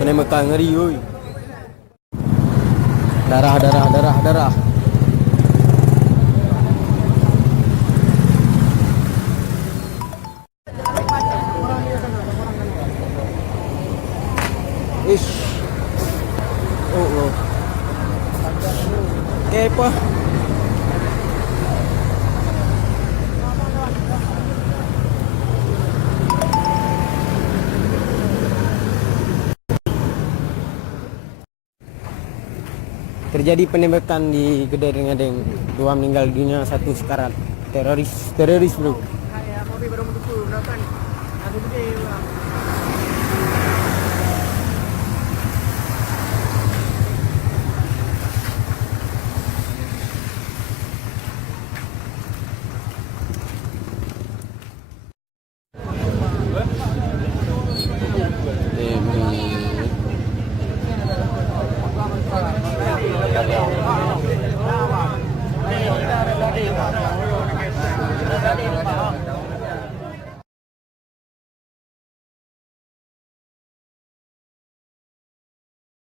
Penembakan ngeri oi. Darah. Ish. Oh. Apa? Terjadi penembakan di Gede Dengadeng. 2 meninggal dunia, 1 sekarat. Teroris bro.